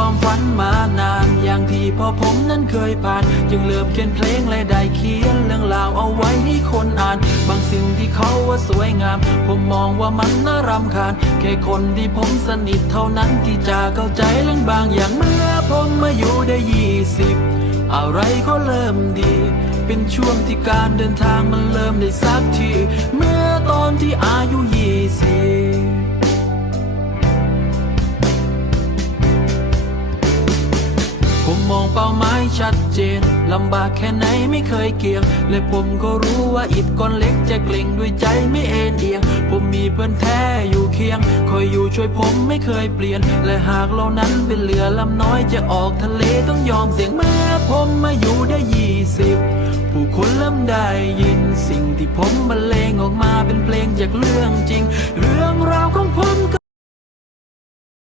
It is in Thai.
ความฝันมานาน อย่างที่พ่อผมนั้นเคยผ่าน จึงเริ่มเขียนเพลงและได้เขียนเรื่องราวเอาไว้ให้คนอ่าน บางสิ่งที่เขาว่าสวยงาม ผมมองว่ามันน่ารำคาญ แค่คนที่ผมสนิทเท่านั้นที่จะเข้าใจเรื่องบางอย่างเมื่อผมมาอยู่ได้ยี่สิบอะไรก็เริ่มดี เป็นช่วงที่การเดินทางมันเริ่มได้สักที เมื่อตอนที่อา องเป้าหมายชัดเจน ลำบากแค่ไหนไม่เคยเกี่ยง และผมก็รู้ว่าอิฐก้อนเล็กจะเกล่งด้วยใจไม่เอ็นเอียง ผมมีเพื่อนแท้อยู่เคียง คอยอยู่ช่วยผมไม่เคยเปลี่ยน และหากเรานั้นเป็นเรือลำน้อยจะออกทะเลต้องยอมเสี่ยงเมื่อผมมาอยู่ได้ยี่สิบผู้คนเริ่มได้ยินสิ่งที่ผมบรรเลงออกมาเป็นเพลงจากเรื่องจริง